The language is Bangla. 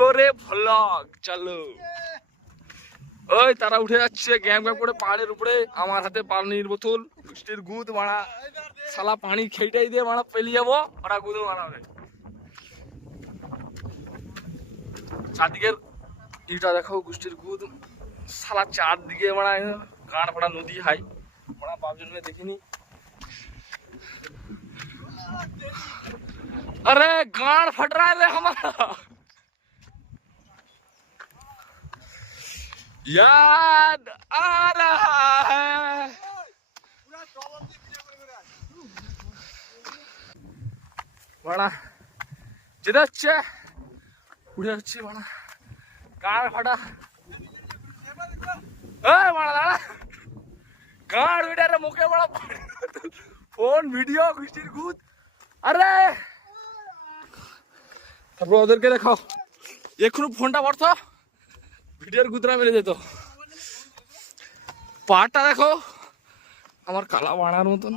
করে ভ্লগ চালু। ওই তারা উঠে যাচ্ছে গ্যাম গ্যাম করে পাহাড়ের উপরে। আমার হাতে পানির বোতল, বৃষ্টির গুদ মারা শালা পানি খেইটাই দিয়ে মারা পেলিয়ে যাবো, ওরা গুদ মারাবে। চারদিকের ইটা দেখো, বৃষ্টির গুদ শালা চারদিকে মারা কাঠ ফাটা নদী হাই মারা বাপ জন্মে দেখিনি। अरे गाड़ फट रहा है हमारा याद आ रहा है। बड़ा যেটা হচ্ছে উড়ে হচ্ছে বড়া গাড় ফাটা। এই বড়া দাঁড়া, গাড় উড়ে মুখে বড়া ফোন ভিডিও বৃষ্টির গুদ। আরে তারপর ওদেরকে দেখাও, এক্ষুনি ফোনটা পড়তো ভিডিওর গুদরা মেরে যেত। পাহাড়টা দেখো আমার কালা বাড়ার মতন।